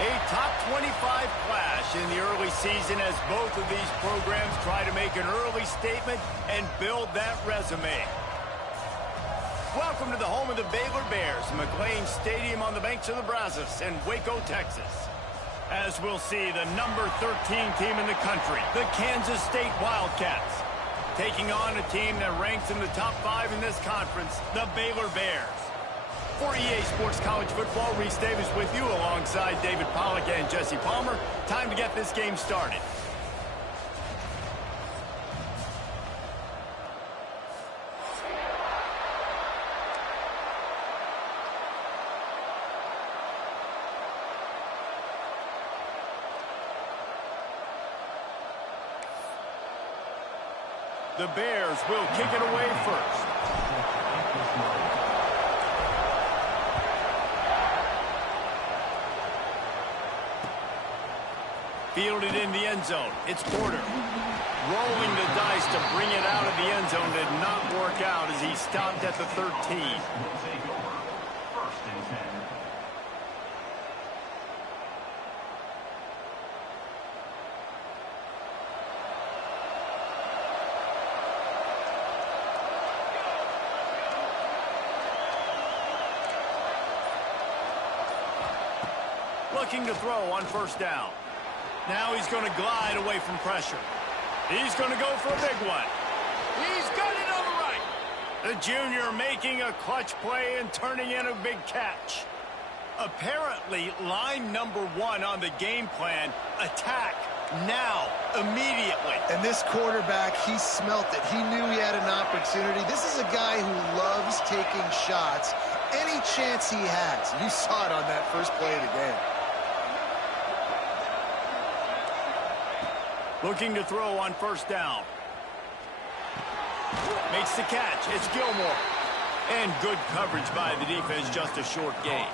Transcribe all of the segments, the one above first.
A top 25 clash in the early season as both of these programs try to make an early statement and build that resume. Welcome to the home of the Baylor Bears, McLean Stadium on the banks of the Brazos in Waco, Texas. As we'll see, the number 13 team in the country, the Kansas State Wildcats, taking on a team that ranks in the top 5 in this conference, the Baylor Bears. For EA Sports College Football, Reese Davis with you alongside David Pollack and Jesse Palmer. Time to get this game started. The Bears will kick it away first. Fielded in the end zone. It's Porter. Rolling the dice to bring it out of the end zone did not work out as he stopped at the 13. Looking to throw on first down. Now he's going to glide away from pressure. He's going to go for a big one. He's got it on the right. The junior making a clutch play and turning in a big catch. Apparently, line number 1 on the game plan, attack now, immediately. And this quarterback, he smelt it. He knew he had an opportunity. This is a guy who loves taking shots any chance he has. You saw it on that first play of the game. Looking to throw on first down. Makes the catch. It's Gilmore. And good coverage by the defense, just a short gain.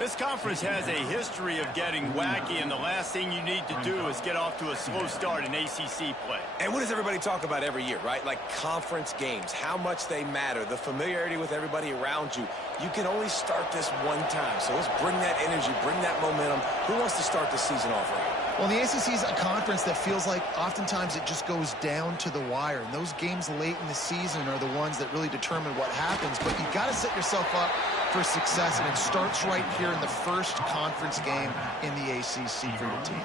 This conference has a history of getting wacky, and the last thing you need to do is get off to a slow start in ACC play. And what does everybody talk about every year, right? Like conference games, how much they matter, the familiarity with everybody around you. You can only start this one time, so let's bring that energy, bring that momentum. Who wants to start the season off right? Well, the ACC is a conference that feels like oftentimes it just goes down to the wire. And those games late in the season are the ones that really determine what happens. But you've got to set yourself up for success, and it starts right here in the first conference game in the ACC for your team.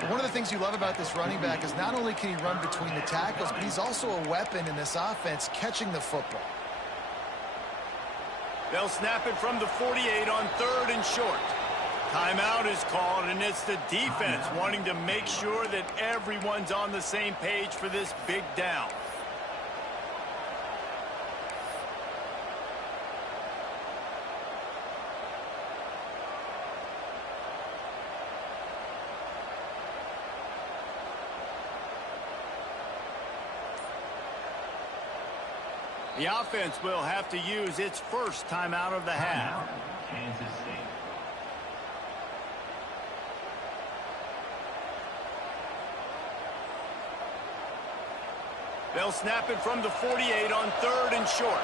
But one of the things you love about this running back is not only can he run between the tackles, but he's also a weapon in this offense catching the football. They'll snap it from the 48 on 3rd and short. Timeout is called, and it's the defense wanting to make sure that everyone's on the same page for this big down. The offense will have to use its first timeout of the half. Kansas State. They'll snap it from the 48 on 3rd and short.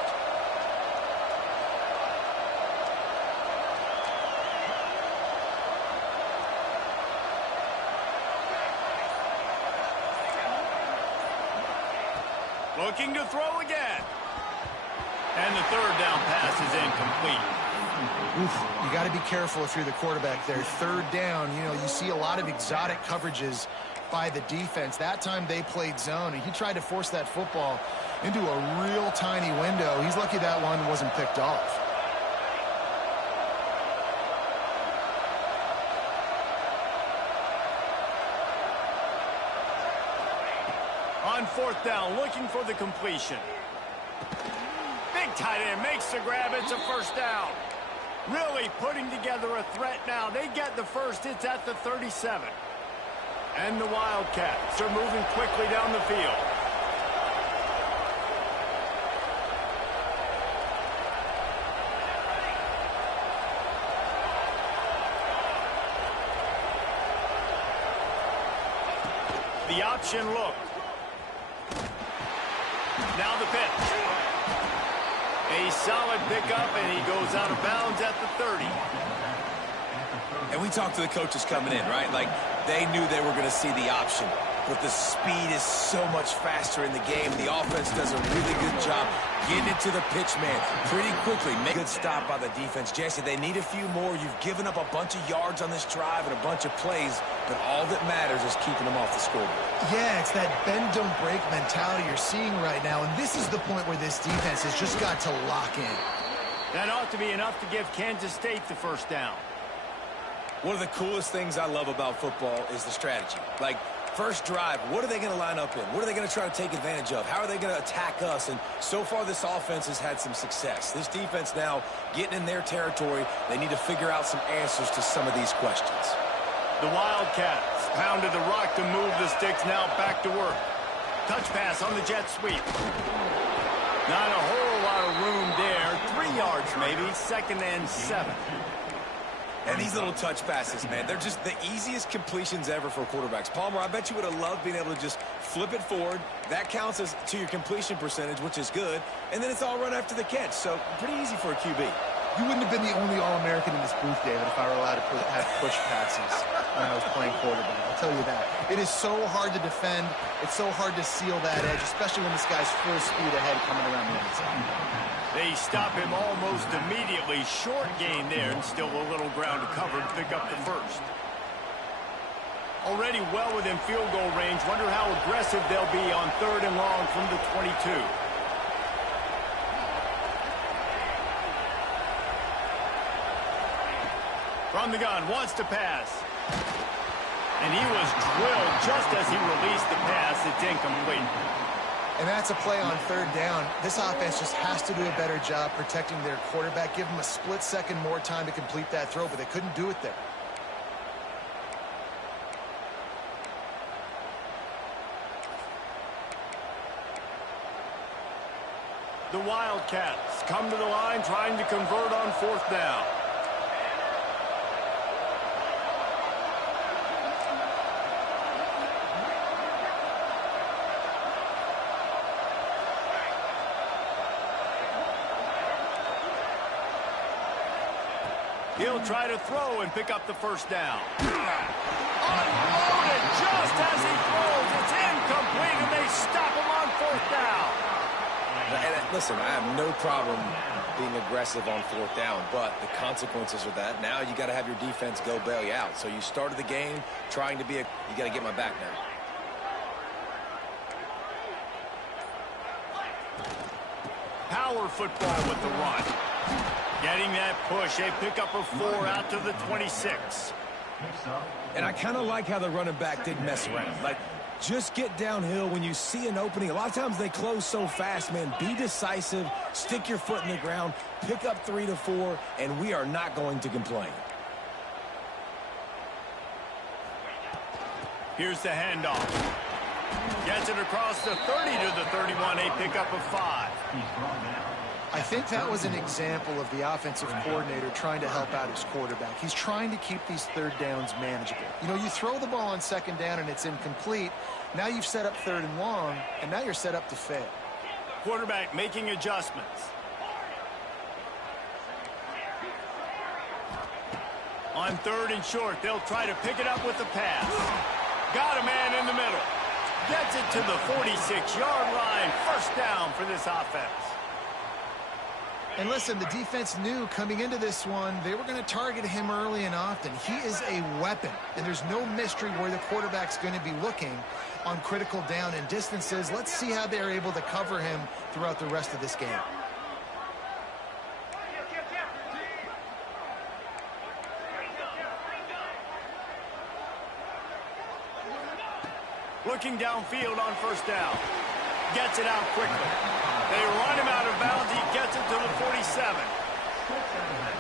Looking to throw again. And the 3rd down pass is incomplete. Oof, you got to be careful if you're the quarterback there. 3rd down, you know, you see a lot of exotic coverages by the defense. That time they played zone, and he tried to force that football into a real tiny window. He's lucky that one wasn't picked off. On 4th down, looking for the completion. Big tight end makes the grab. It's a first down. Really putting together a threat now. They get the first. It's at the 37. And the Wildcats are moving quickly down the field. The option look. Now the pitch. A solid pickup, and he goes out of bounds at the 30. And we talked to the coaches coming in, right? Like, they knew they were going to see the option. But the speed is so much faster in the game. The offense does a really good job getting it to the pitch man pretty quickly. Make a good stop by the defense. Jesse, they need a few more. You've given up a bunch of yards on this drive and a bunch of plays, but all that matters is keeping them off the scoreboard. Yeah, it's that bend, don't break mentality you're seeing right now, and this is the point where this defense has just got to lock in. That ought to be enough to give Kansas State the first down. One of the coolest things I love about football is the strategy. Like, first drive, what are they going to line up in? What are they going to try to take advantage of? How are they going to attack us? And so far, this offense has had some success. This defense now getting in their territory. They need to figure out some answers to some of these questions. The Wildcats pounded the rock to move the sticks, now back to work. Touch pass on the jet sweep. Not a whole lot of room there. 3 yards maybe, 2nd and 7. And these little touch passes, man, they're just the easiest completions ever for quarterbacks. Palmer, I bet you would have loved being able to just flip it forward. That counts as to your completion percentage, which is good. And then it's all run after the catch. So pretty easy for a QB. You wouldn't have been the only All-American in this booth, David, if I were allowed to have push passes when I was playing quarterback. I'll tell you that. It is so hard to defend. It's so hard to seal that edge, especially when this guy's full speed ahead coming around the inside. They stop him almost immediately. Short gain there, and still a little ground to cover to pick up the first. Already well within field goal range. Wonder how aggressive they'll be on 3rd and long from the 22. From the gun, wants to pass. And he was drilled just as he released the pass. It's incomplete. And that's a play on 3rd down. This offense just has to do a better job protecting their quarterback. Give them a split second more time to complete that throw, but they couldn't do it there. The Wildcats come to the line trying to convert on 4th down. He'll try to throw and pick up the first down. Unloaded just as he throws. It's incomplete, and they stop him on 4th down. And listen, I have no problem being aggressive on 4th down, but the consequences of that, now you got to have your defense go bail you out. So you started the game trying to be you got to get my back now. Power football with the run. Getting that push, a pickup of 4 out to the 26. And I kind of like how the running back didn't mess around. Like, just get downhill when you see an opening. A lot of times they close so fast, man. Be decisive, stick your foot in the ground, pick up 3 to 4, and we are not going to complain. Here's the handoff. Gets it across the 30 to the 31, a pickup of 5. I think that was an example of the offensive coordinator trying to help out his quarterback. He's trying to keep these 3rd downs manageable. You know, you throw the ball on 2nd down and it's incomplete. Now you've set up 3rd and long, and now you're set up to fail. Quarterback making adjustments. On 3rd and short, they'll try to pick it up with the pass. Got a man in the middle. Gets it to the 46-yard line. First down for this offense. And listen, the defense knew coming into this one, they were going to target him early and often. He is a weapon, and there's no mystery where the quarterback's going to be looking on critical down and distances. Let's see how they're able to cover him throughout the rest of this game. Looking downfield on 1st down. Gets it out quickly. They run him out of bounds. He gets it to the 47.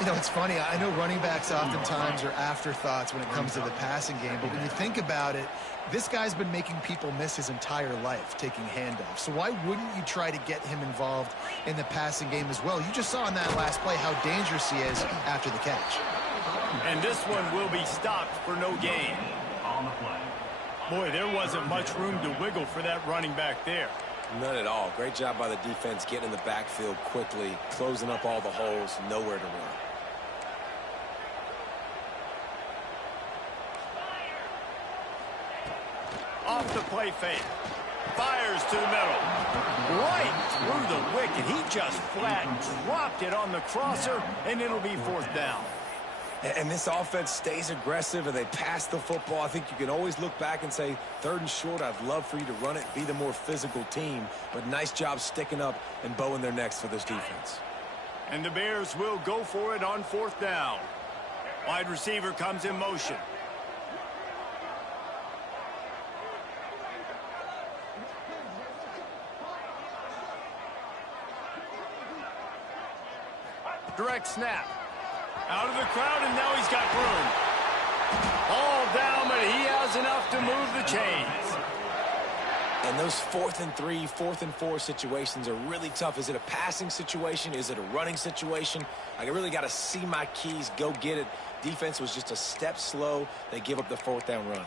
You know, it's funny. I know running backs oftentimes are afterthoughts when it comes to the passing game, but when you think about it, this guy's been making people miss his entire life taking handoffs. So why wouldn't you try to get him involved in the passing game as well? You just saw in that last play how dangerous he is after the catch. And this one will be stopped for no gain. On the play. Boy, there wasn't much room to wiggle for that running back there. None at all. Great job by the defense getting in the backfield quickly, closing up all the holes, nowhere to run. the play fake. Fires to the middle. Right through the wicket. He just flat dropped it on the crosser, and it'll be 4th down. And this offense stays aggressive and they pass the football. I think you can always look back and say, 3rd and short, I'd love for you to run it, be the more physical team. But nice job sticking up and bowing their necks for this defense. And the Bears will go for it on 4th down. Wide receiver comes in motion. Direct snap. Out of the crowd, and now he's got room. All down, but he has enough to move the chains. And those 4th and 3, 4th and 4 situations are really tough. Is it a passing situation? Is it a running situation? I really got to see my keys, go get it. Defense was just a step slow. They give up the 4th down run.